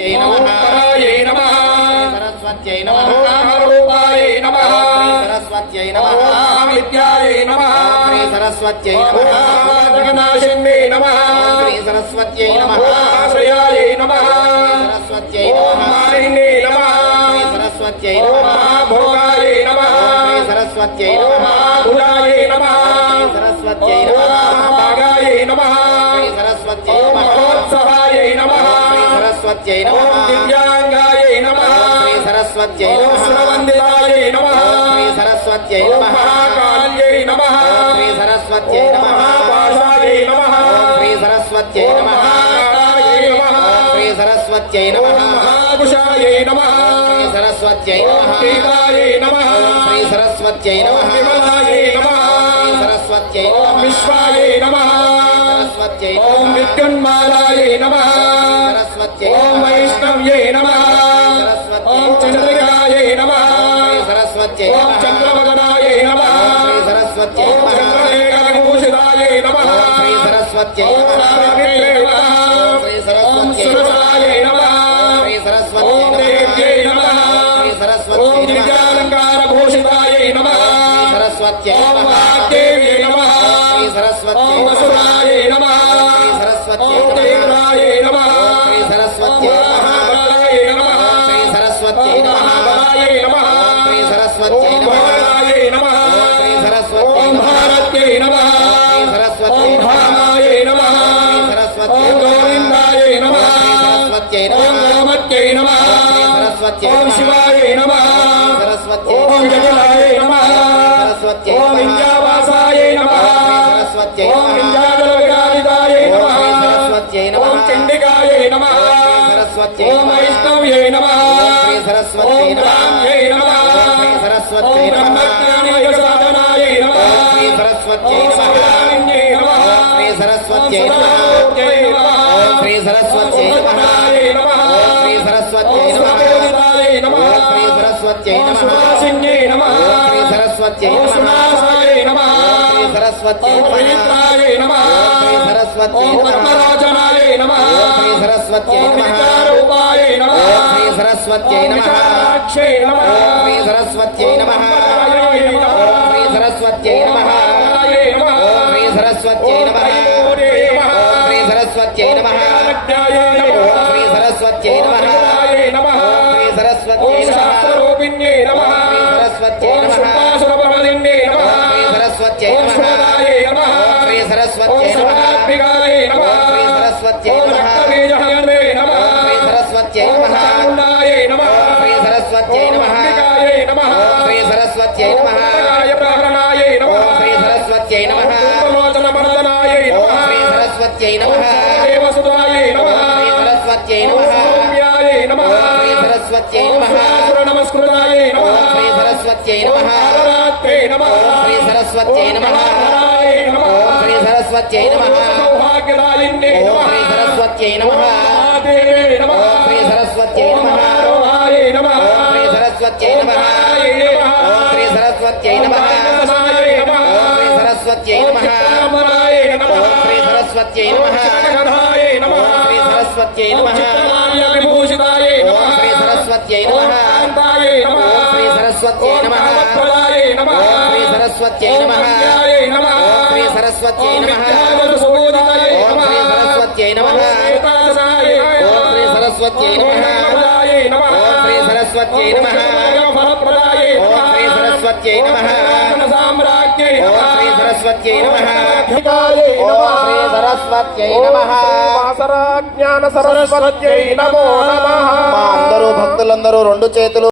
సరస్వత్యై నమః. నమః. సరస్వత్యై నమః. కామరూపాయై నమః. సరస్వత్యై నమః. విద్యాయై నమః. శ్రీ సరస్వత్యై నమః. జగన్నాశిన్యై నమః. శ్రీ సరస్వత్యై నమః. ఆశ్రయాయై నమః. సరస్వత్యై నమః. మాలిన్యై నమః. సరస్వత్యై నమః. మహాభోగాయై నమః. సరస్వత్యై నమః. మహాభుజాయై నమః. సరస్వత్యై నమః. మహాభాగాయై నమః. సరస్వత్యై నమః. సరస్వత్యై ఓం నమః. దివ్యాంగాయై నమః. శ్రీ సరస్వత్యై ఓం నమః. సురవందితాయై నమః. శ్రీ సరస్వత్యై ఓం నమః. మహాకాళ్యై నమః. శ్రీ సరస్వత్యై ఓం నమః. మహాపాశాయై నమః. శ్రీ సరస్వత్యై ఓం నమః. మహాకాయై నమః. శ్రీ సరస్వత్యై ఓం నమః. మహాకుశాయై నమః శ్రీ సరస్వత్యై ఓం నమః. పీతాయై నమః. శ్రీ సరస్వత్యై ఓం నమః. విమలాయై నమః శ్రీ సరస్వత్యై ఓం నమః. విశ్వాయై నమః. ఓం నమః. విద్యున్మాలాయై నమః. ఓం వైష్ణవ్యై నమః. ఓం చంద్రికాయై నమః. ఓం చంద్రమగనాయై నమః. ఓం నమః. చంద్రలేఖవిభూషితాయై నమః. ఓం నమః. సరస్వత్యై ఓం నమః వాగ్దేవ్యై నమః శ్రీ సరస్వత్యై ఓం నమః వసురాయై నమః శ్రీ సరస్వత్యై ఓం నమః తీవ్రాయై నమః శ్రీ సరస్వత్యై ఓం నమః మహాబలాయై నమః శ్రీ సరస్వత్యై ఓం నమః మహాబలాయై నమః శ్రీ సరస్వత్యై ఓం నమః భోగాయై నమః శ్రీ సరస్వత్యై ఓం భారత్యై నమః. ఓం భామాయై నమః. సరస్వత్యై ఓం గోవిందాయై నమః. ఓం చండికాయై నమః. ఓం వైష్ణవ్యై నమః. ఓం నమః. ఓం సాధనాయై నమః. ఓం నమః. ఓం సరస్వత్యై నమః. సుభాసిన్యై నమః. సరస్వత్యై నమః. సరస్వత్యై నమః. సరస్వత్యై నమః. సరస్వత్యై నమః. సరస్వత్యై నమః. సరస్వత్యై నమః. సరస్వత్యై నమః. సరస్వత్యై నమః. సరస్వత్యై నమః. నమః ఓం నమః సుపాసురపరదిన్యై నమః ఓం నమః శోదాయై నమః ఓం సరస్వత్యై నమః ఓం నమః రక్తబీజహయన్వై నమః ఓం నమః చాముండాయై నమః ఓం నమః అంబికాయై నమః ఓం నమః పుస్తకాయ ప్రహరణాయై నమః నమః కుంభలోచన మర్దనాయై నమః ఓం నమః దేవసుతాయై నమః ఓం నమః సౌమ్యాయై నమః శ్రీ సరస్వత్యై ఓం నమః నమస్కృతాయై నమః శ్రీ సరస్వత్యై నమః కాలరాత్రే నమః శ్రీ సరస్వత్యై నమః నమః శ్రీ సరస్వత్యై నమః సౌభాగ్యదాయిన్యై నమః శ్రీ సరస్వత్యై నమః మహాదేవే నమః శ్రీ సరస్వత్యై నమః శ్రీ సరస్వత్యై నమః శ్రీ సరస్వత్యై నమః శ్రీ సరస్వత్యై నమః శ్రీ సరస్వత్యై నమః శ్రీ సరస్వత్యై నమః శ్రీ సరస్వత్యై నమః కామప్రదాయై నమః ఓం శ్రీ సరస్వత్యై ఓం నమః నమః ఓం శ్రీ సరస్వత్యై నమః ఓం శ్రీ సరస్వత్యై నమః ఓం శ్వేతాసనాయై ఓం శ్రీ సరస్వత్యై నమః ఓం శ్రీ సరస్వత్యై నమః ఓం శ్రీ సరస్వత్యై నమః ఓం శ్రీ సరస్వత్యై నమః ఓం శ్రీ సరస్వత్యై ఓం నమః సరస్వత్యై నమో నమః మా అందరూ భక్తులందరూ రెండు చేతులు